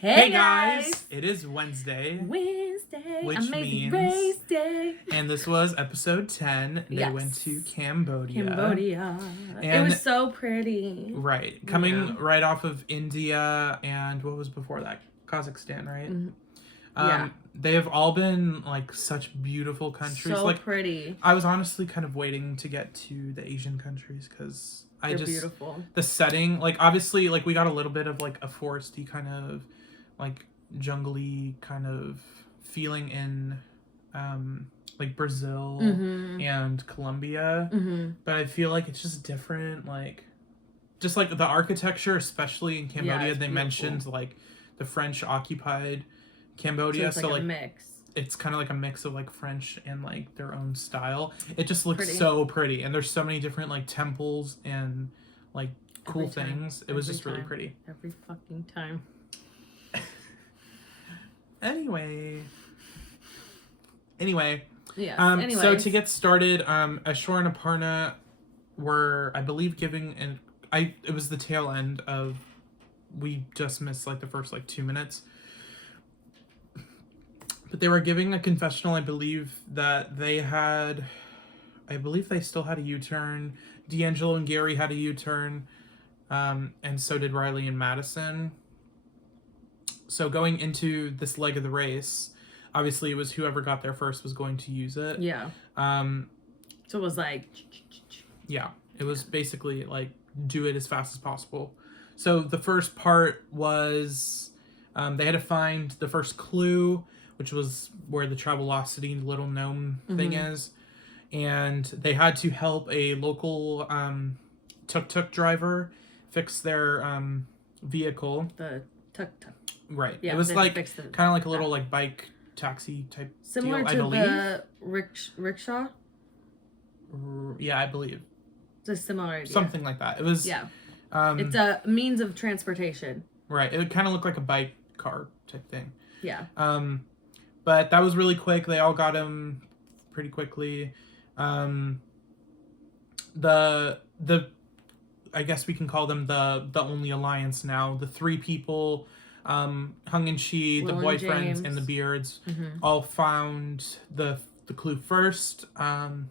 Hey guys! It is Wednesday. Which Amazing means, Race Day. And this was episode 10. They Yes. went to Cambodia. It And- was so pretty. Right. Coming right off of India and what was before that? Kazakhstan, right? Mhm. Yeah. They have all been like such beautiful countries. So like pretty. I was honestly kind of waiting to get to the Asian countries because They're beautiful. the setting, like obviously like we got a little bit of like a foresty kind of like jungly kind of feeling in like Brazil and Colombia, but I feel like it's just different, like just like the architecture, especially in Cambodia. They mentioned like the French occupied Cambodia, so it's like a mix. It's kind of like a mix of like French and like their own style. It just looks so pretty, and there's so many different like temples and like cool things. It was just really pretty. Every fucking time. Anyway. Yes. So to get started, Ashore and Aparna were, I believe, giving it was the tail end of. We just missed like the first like 2 minutes. But they were giving a confessional, I believe, that they still had a U-turn. D'Angelo and Gary had a U-turn. And so did Riley and Madison. So going into this leg of the race, obviously it was whoever got there first was going to use it. Yeah. So it was like... Yeah. It was basically like, do it as fast as possible. So the first part was they had to find the first clue, which was where the Travelocity little gnome thing is. And they had to help a local tuk-tuk driver fix their vehicle. The tuk-tuk. Right. Yeah, it was like kind of like a little like bike taxi type similar deal, to I believe. the rickshaw? Yeah, I believe. It's a similar idea. Something like that. It was... Yeah. It's a means of transportation. Right. It kind of looked like a bike car type thing. Yeah. But that was really quick. They all got him pretty quickly. The I guess we can call them the only alliance now. The three people, Hung and She, the boyfriends, and the Beards, all found the clue first. And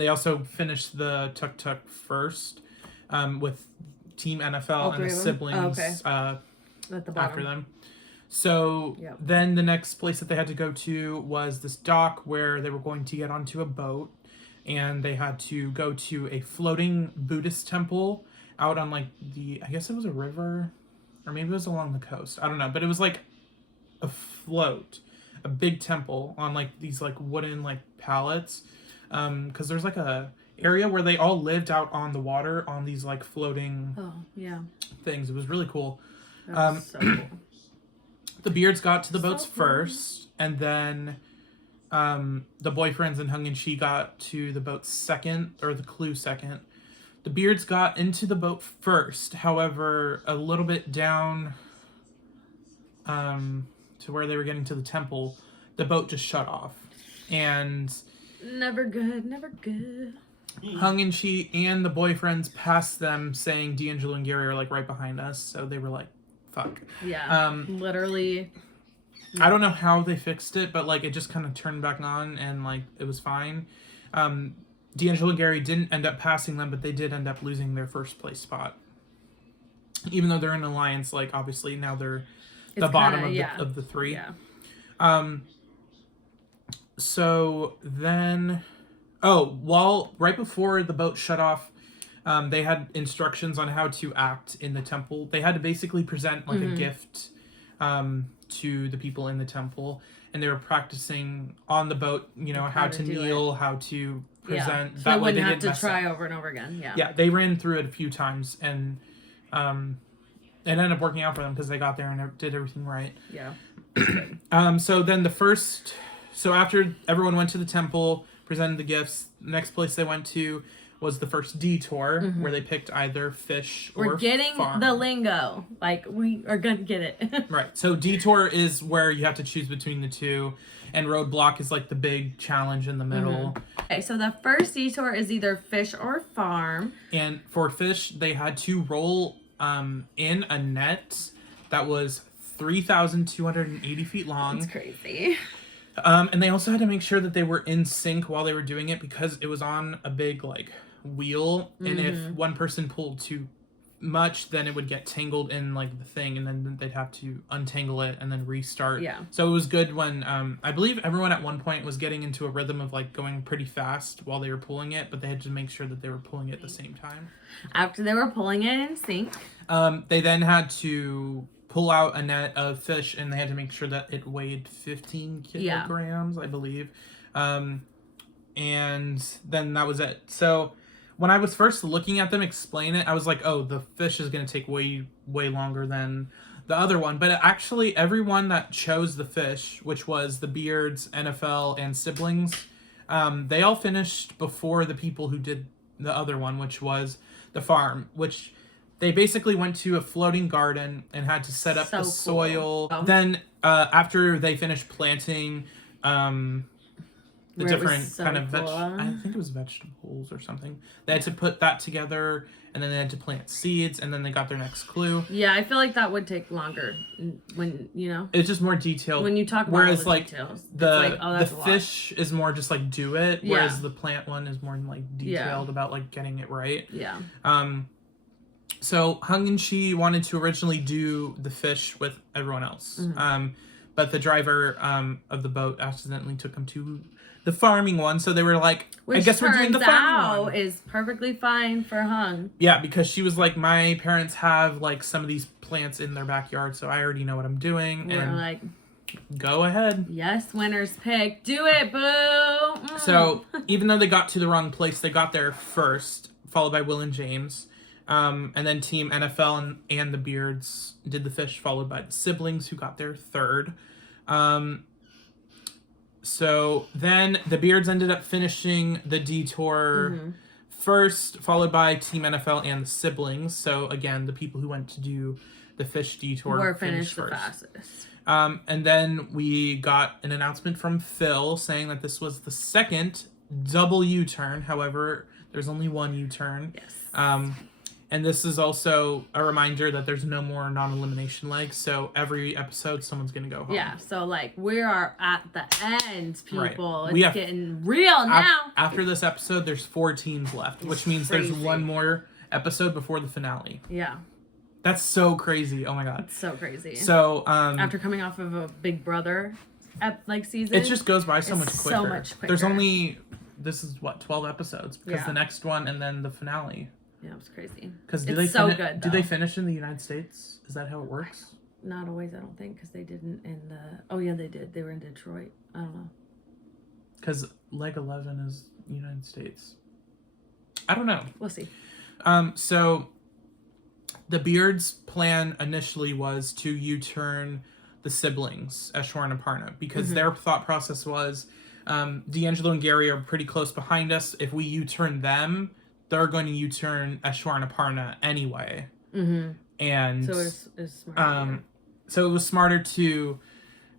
they also finished the tuk-tuk first with Team NFL and the siblings at the bottom. after them. So then the next place that they had to go to was this dock where they were going to get onto a boat, and they had to go to a floating Buddhist temple out on like I guess it was a river, or maybe it was along the coast. I don't know, but it was like a big temple on like these like wooden like pallets, because there's like a area where they all lived out on the water on these like floating things. It was really cool. That was so cool. The Beards got to the boats first, and then the boyfriends and Hung and She got to the boat second, or the clue second. The Beards got into the boat first. However, a little bit down to where they were getting to the temple, the boat just shut off. And never good. Hung and She and the boyfriends passed them, saying D'Angelo and Gary are like right behind us. So they were like, fuck. Yeah. Literally. I don't know how they fixed it, but like it just kind of turned back on and like it was fine. D'Angelo and Gary didn't end up passing them, but they did end up losing their first place spot. Even though they're in alliance, like obviously now they're the bottom of the three. Yeah. So then, right before the boat shut off, they had instructions on how to act in the temple. They had to basically present like a gift to the people in the temple, and they were practicing on the boat, how to kneel, how to present. So that way they wouldn't have to try over and over again. Yeah, they ran through it a few times, and it ended up working out for them because they got there and did everything right. Yeah. So then after everyone went to the temple, presented the gifts, the next place they went to was the first Detour, where they picked either fish or We're getting farm. the lingo. Like, we are going to get it. Right. So Detour is where you have to choose between the two, and Roadblock is like the big challenge in the middle. Okay, so the first Detour is either fish or farm. And for fish, they had to roll in a net that was 3,280 feet long. That's crazy. And they also had to make sure that they were in sync while they were doing it because it was on a big, like, wheel. And if one person pulled too much, then it would get tangled in, like, the thing. And then they'd have to untangle it and then restart. Yeah. So it was good when, I believe everyone at one point was getting into a rhythm of, like, going pretty fast while they were pulling it. But they had to make sure that they were pulling it at the same time. After they were pulling it in sync. They then had to pull out a net of fish, and they had to make sure that it weighed 15 kilograms, I believe. And then that was it. So when I was first looking at them explain it, I was like, oh, the fish is going to take way, way longer than the other one. But actually, everyone that chose the fish, which was the Beards, NFL, and siblings, they all finished before the people who did the other one, which was the farm, which... They basically went to a floating garden and had to set up the soil. Cool. Then, after they finished planting the different kind of I think it was vegetables or something. They had to put that together, and then they had to plant seeds, and then they got their next clue. Yeah, I feel like that would take longer when, you know. It's just more detailed. When you talk about all the details. The fish is more just like do it, whereas the plant one is more like detailed about like getting it right. Yeah. So Hung and Chi wanted to originally do the fish with everyone else. But the driver of the boat accidentally took them to the farming one. So they were like, I guess we're doing the farming one. Is perfectly fine for Hung. Yeah, because she was like, my parents have like some of these plants in their backyard, so I already know what I'm doing. We're and like, go ahead. Yes, winner's pick. Do it, boo. So even though they got to the wrong place, they got there first, followed by Will and James. And then Team NFL and the Beards did the fish, followed by the siblings, who got there third. So then the Beards ended up finishing the Detour first, followed by Team NFL and the siblings. So again, the people who went to do the fish Detour were finished first. The fastest. And then we got an announcement from Phil saying that this was the second double U-turn. However, there's only one U-turn. Yes. And this is also a reminder that there's no more non-elimination legs. So every episode, someone's going to go home. Yeah. So, like, we are at the end, people. Right. It's getting real now. After this episode, there's 4 teams left, which means there's one more episode before the finale. Yeah. That's so crazy. Oh, my God. It's so crazy. So, after coming off of a Big Brother, season. It just goes by so much quicker. So much quicker. There's only... This is, 12 episodes? Because the next one and then the finale... Yeah, it was crazy. Because it's so good, though. Do they finish in the United States? Is that how it works? Not always, I don't think, because they didn't in the... Oh, yeah, they did. They were in Detroit. I don't know. Because leg 11 is United States. I don't know. We'll see. So the Beards' plan initially was to U-turn the siblings, Eshwar and Aparna, because their thought process was D'Angelo and Gary are pretty close behind us. If we U-turn them... they're going to U-turn Eshwar and Aparna anyway. And so it's smart. So it was smarter to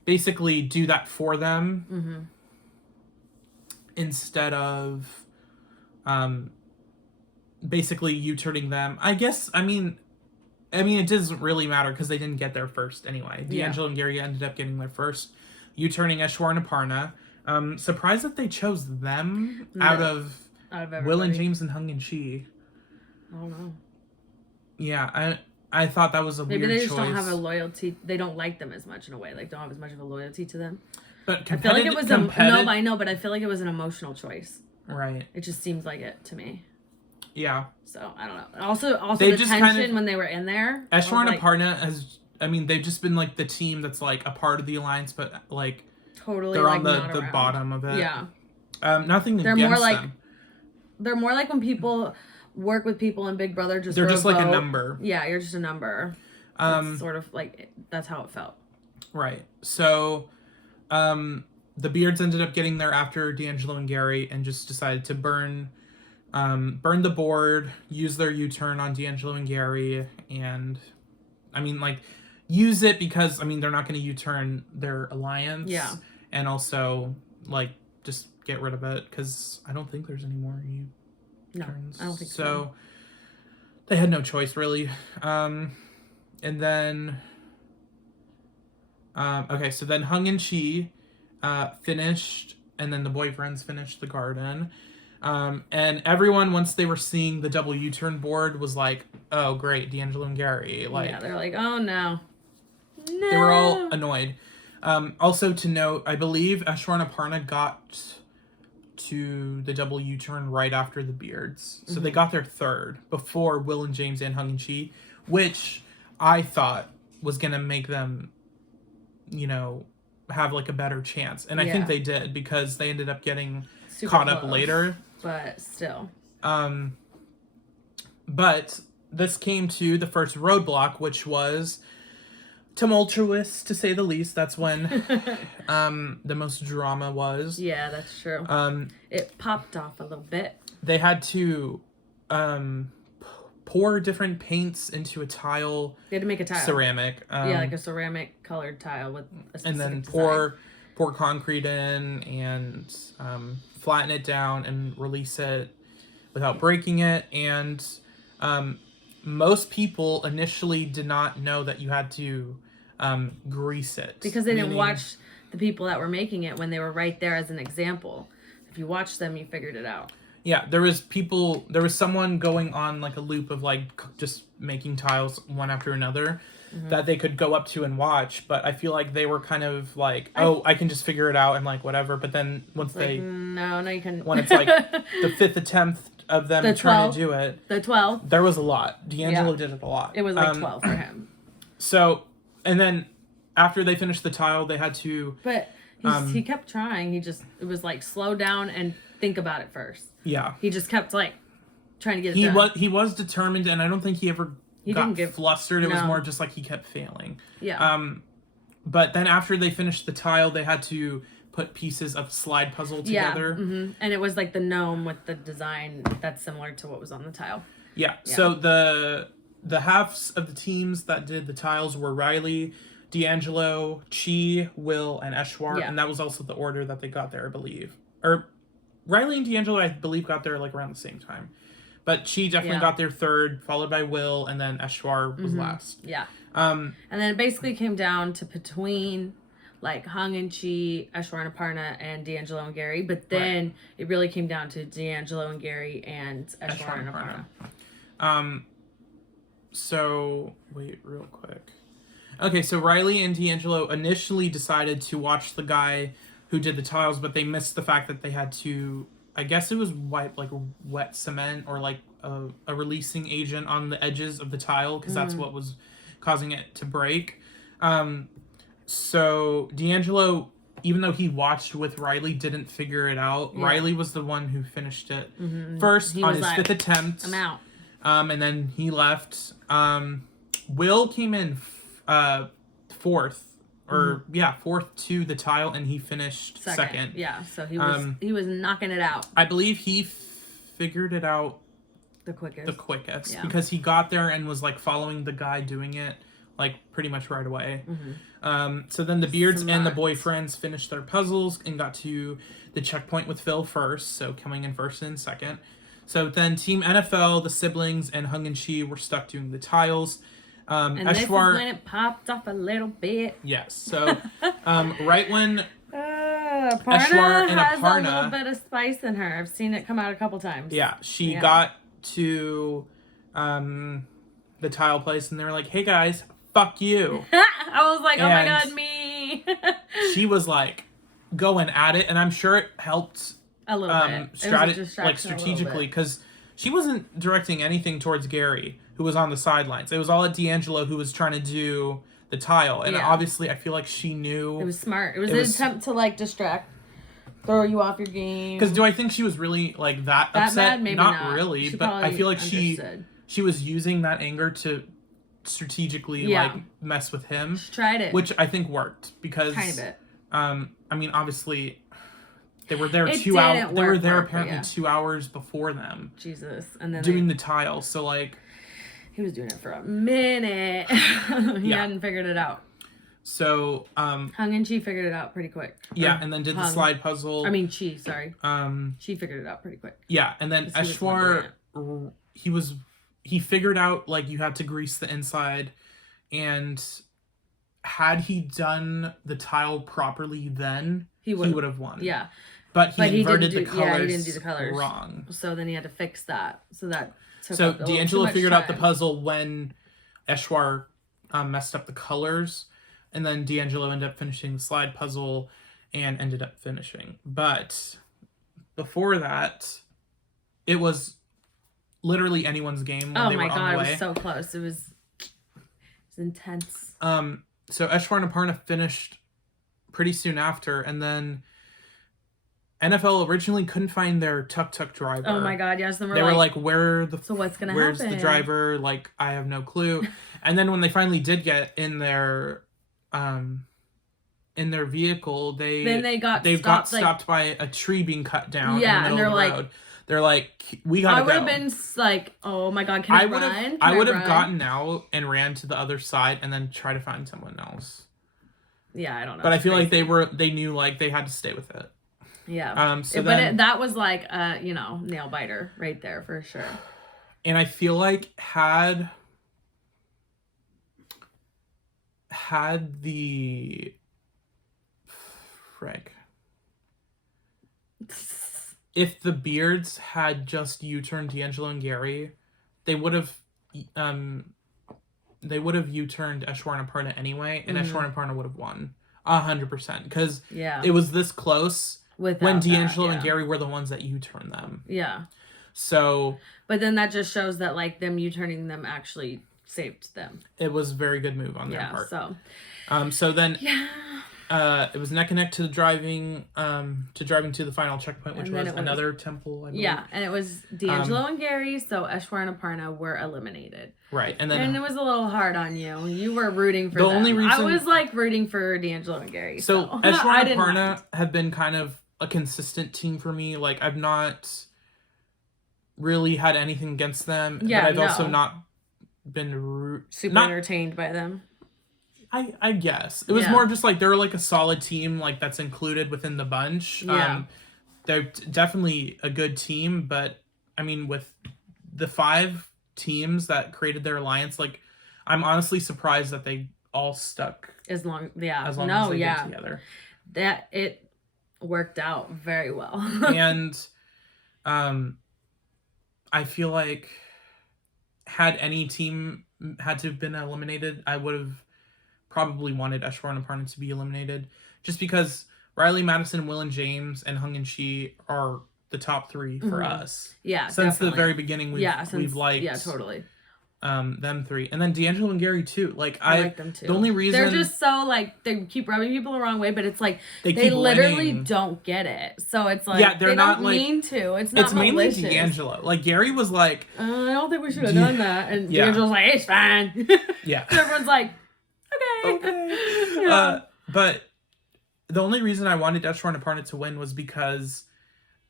basically do that for them instead of basically U-turning them. I guess, I mean, it doesn't really matter because they didn't get there first anyway. D'Angelo and Gary ended up getting there first. U-turning Eshwar and Aparna. Surprised that they chose them out of Will and James and Hung and Chi. I don't know. Yeah, I thought that was a weird choice. Maybe they just don't have a loyalty. They don't like them as much in a way. Like, don't have as much of a loyalty to them. But I feel like it was no, I know, but I feel like it was an emotional choice. Right. It just seems like it to me. Yeah. So I don't know. Also the tension when they were in there. Eshwar and Aparna has. I mean, they've just been like the team that's like a part of the alliance, but like totally they're like on the bottom of it. Yeah. Nothing they're against more like them. They're more like when people work with people in Big Brother. They're just like a number. Yeah, you're just a number. It's sort of like that's how it felt. Right. So, the Beards ended up getting there after D'Angelo and Gary, and just decided to burn the board, use their U-turn on D'Angelo and Gary, and I mean, like, use it because they're not going to U-turn their alliance. Yeah. And also, like, just get rid of it because I don't think there's any more U-turns. No, I don't think so. They had no choice really. And then Okay, so then Hung and Chi finished, and then the boyfriends finished the garden. And everyone, once they were seeing the double U-turn board, was like, oh, great, D'Angelo and Gary. Like, yeah, they're like, oh, no. No! They were all annoyed. Also to note, I believe Eshwar and Aparna got to the double U-turn right after the Beards. So they got their third before Will and James and Hung and Chi, which I thought was going to make them, you know, have like a better chance. And I think they did, because they ended up getting Super caught close, up later. But still. But this came to the first roadblock, which was tumultuous, to say the least. That's when the most drama was. Yeah, that's true. It popped off a little bit. They had to pour different paints into a tile. They had to make a tile. Ceramic. Yeah, like a ceramic colored tile with a specific and then design. pour concrete in and flatten it down and release it without breaking it. And most people initially did not know that you had to grease it. Because they didn't watch the people that were making it when they were right there as an example. If you watched them, you figured it out. Yeah, there was someone going on like a loop of like just making tiles one after another that they could go up to and watch, but I feel like they were kind of like, I can just figure it out and like whatever. But then once no, you can. When it's like the fifth attempt of them trying to do it, the 12, there was a lot. D'Angelo did it a lot. It was like 12 for him. So, and then after they finished the tile, they had to. But he kept trying. It was like slow down and think about it first. Yeah. He just kept like trying to get it done. He was determined, and I don't think he ever got flustered. It was more just like he kept failing. Yeah. But then after they finished the tile, they had to put pieces of slide puzzle together. Yeah. And it was like the gnome with the design that's similar to what was on the tile. Yeah. So the halves of the teams that did the tiles were Riley, D'Angelo, Chi, Will, and Eshwar. Yeah. And that was also the order that they got there, I believe. Or Riley and D'Angelo, I believe, got there like around the same time. But Chi definitely got there third, followed by Will, and then Eshwar was last. Yeah. And then it basically came down to between like Hung and Chi, Eshwar and Aparna, and D'Angelo and Gary. But then it really came down to D'Angelo and Gary and Eshwar and Aparna. So, wait real quick. Okay, so Riley and D'Angelo initially decided to watch the guy who did the tiles, but they missed the fact that they had to, I guess it was wet cement or like a releasing agent on the edges of the tile, because that's what was causing it to break. So D'Angelo, even though he watched with Riley, didn't figure it out. Yeah. Riley was the one who finished it first on his fifth attempt. I'm out. And then he left. Will came in fourth. Fourth to the tile, and he finished second. Yeah, so he was knocking it out. I believe he figured it out the quickest because he got there and was like following the guy doing it like pretty much right away. So then the Beards and the boyfriends finished their puzzles and got to the checkpoint with Phil first, so coming in first and second. So then Team NFL, the siblings, and Hung and Chi were stuck doing the tiles. And Eshwar, this is when it popped off a little bit. Yes. So, right when Eshwar and has a little bit of spice in her. I've seen it come out a couple times. Yeah, she got to the tile place, and they were like, "Hey guys, fuck you." I was like, "Oh my god, me!" She was like going at it, and I'm sure it helped a little bit, strategically, because she wasn't directing anything towards Gary, who was on the sidelines. It was all at D'Angelo, who was trying to do the tile. And obviously, I feel like she knew. It was smart. It was an attempt to, like, distract, throw you off your game. Because do I think she was really, like, that upset? Mad? Maybe not really. But I feel like she was using that anger to strategically, like, mess with him. She tried it. Which I think worked. Because, tiny bit. I mean, obviously, they were there 2 hours. They were there apparently 2 hours before them. Jesus. And then doing the tile. So, like... He was doing it for a minute. He hadn't figured it out. So, Hung and Chi figured it out pretty quick. Yeah, and then did the slide puzzle. I mean, Chi, sorry. She figured it out pretty quick. Yeah, and then Eshwar, he figured out, like, you had to grease the inside, and had he done the tile properly then, he would have won. Yeah. But he inverted the colors. Yeah, he didn't do the colors wrong. So then he had to fix that. So D'Angelo figured out the puzzle when Eshwar messed up the colors, and then D'Angelo ended up finishing the slide puzzle and ended up finishing. But before that, it was literally anyone's game when they were on the way. Oh my god, it was so close. It was intense. So Eshwar and Aparna finished pretty soon after, and then NFL originally couldn't find their tuk-tuk driver. Oh my god, yes. They were like, so what's gonna where's happen? the driver? Like, I have no clue. And then when they finally did get in their vehicle, they got stopped by a tree being cut down in the middle of the road. They're like, we gotta go. I would have been like, oh my god, can I run? I would have gotten out and ran to the other side and then try to find someone else. Yeah, I don't know. But I feel like they knew like they had to stay with it. Yeah. That was like a, nail biter right there for sure. And I feel like had the if the Beards had just U-turned D'Angelo and Gary, they would have U-turned Eshwar and Aparna anyway, and Eshwar and Aparna would have won 100% because it was this close when D'Angelo and Gary were the ones that U-turned them. Yeah. So. But then that just shows that like them U-turning them actually saved them. It was a very good move on their part. So then. Yeah. It was neck and neck to driving to the final checkpoint, which was another temple, I believe. Yeah, and it was D'Angelo and Gary, so Eshwar and Aparna were eliminated. Right, and it was a little hard on you. You were rooting for them. Only reason I was like rooting for D'Angelo and Gary. So Eshwar and Aparna have been kind of a consistent team for me. Like, I've not really had anything against them, but I've also not been super entertained by them. I guess it was more just like they're like a solid team, like that's included within the bunch. They're definitely a good team, but I mean, with the 5 teams that created their alliance, like I'm honestly surprised that they all stuck as long as they did together. That it worked out very well. And I feel like had any team had to have been eliminated, I would have probably wanted Eshwar and Aparna to be eliminated, just because Riley, Madison, Will and James, and Hung and Chi are the top 3 for us. Yeah, since the very beginning, we've liked totally them 3, and then D'Angelo and Gary too. Like I like them too. The only reason they're just so like they keep rubbing people the wrong way, but it's like they literally don't get it. So it's like they're not don't mean to. It's not. It's mainly D'Angelo. Like Gary was like, I don't think we should have done that, and D'Angelo's like, it's fine. Yeah, and everyone's like, okay. But the only reason I wanted Eshwar and Aparna to win was because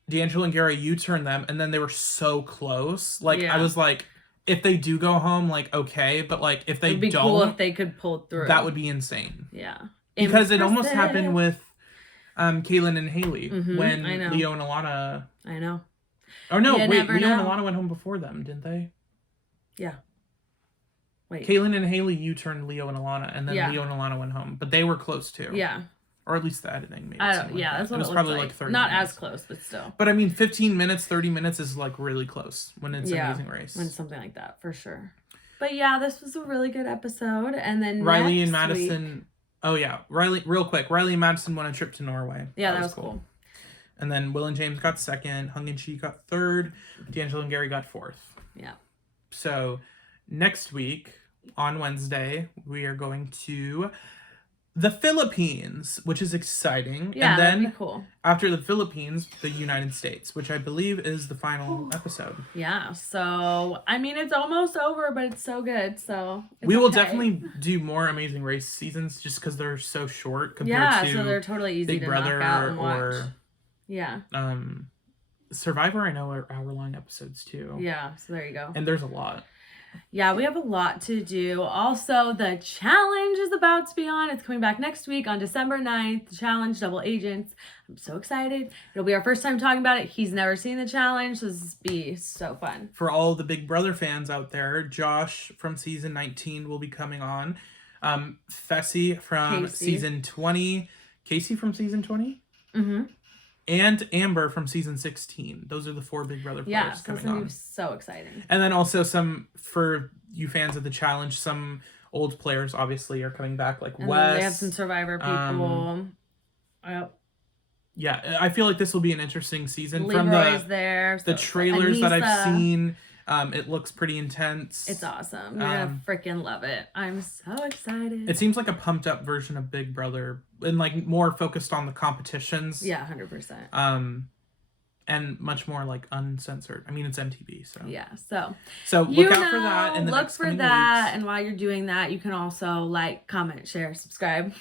D'Angelo and Gary U-turned them, and then they were so close. Like I was like, if they do go home, like okay, but like if they It'd be don't, cool if they could pull through. That would be insane. Yeah, because it almost happened with Kaylin and Haley when Leo and Alana. I know. Oh no! Wait, Leo and Alana went home before them, didn't they? Yeah. Wait. Kaylin and Haley U-turned Leo and Alana, and then Leo and Alana went home, but they were close too. Yeah. Or at least the editing made it. That's what it was probably like 30 Not minutes. as close, but still. But I mean, 15 minutes, 30 minutes is like really close when it's an Amazing Race. When it's something like that, for sure. But yeah, this was a really good episode. And then Riley and Madison. Oh yeah, real quick. Riley and Madison won a trip to Norway. Yeah, that was cool. And then Will and James got 2nd. Hung and Chi got 3rd. D'Angelo and Gary got 4th. Yeah. So next week on Wednesday, we are going to the Philippines, which is exciting. Yeah, and then that'd be cool. After the Philippines, the United States, which I believe is the final episode. Yeah, so I mean it's almost over, but it's so good. So we will definitely do more Amazing Race seasons just because they're so short compared to so they're totally easy Big to Brother knock out and or watch. Survivor. I know are hour-long episodes too. Yeah, so there you go. And there's a lot. Yeah, we have a lot to do. Also, the challenge is about to be on. It's coming back next week on December 9th. The challenge, Double Agents. I'm so excited. It'll be our first time talking about it. He's never seen the challenge, so this will be so fun. For all the Big Brother fans out there, Josh from season 19 will be coming on. Fessy from Casey. season 20. Casey from season 20? Mm-hmm. And Amber from season 16. Those are the 4 Big Brother players coming on. Be so exciting. And then also some, for you fans of the challenge, some old players obviously are coming back, like and Wes. They have some Survivor people. Yep. Yeah, I feel like this will be an interesting season. Leroy's there. The trailers that I've seen, it looks pretty intense. It's awesome. You're gonna freaking love it. I'm so excited. It seems like a pumped up version of Big Brother and like more focused on the competitions. Yeah, 100%. And much more like uncensored. I mean, it's MTV, so yeah. So look out for that in the look next for coming that, weeks. and while you're doing that, you can also like, comment, share, subscribe.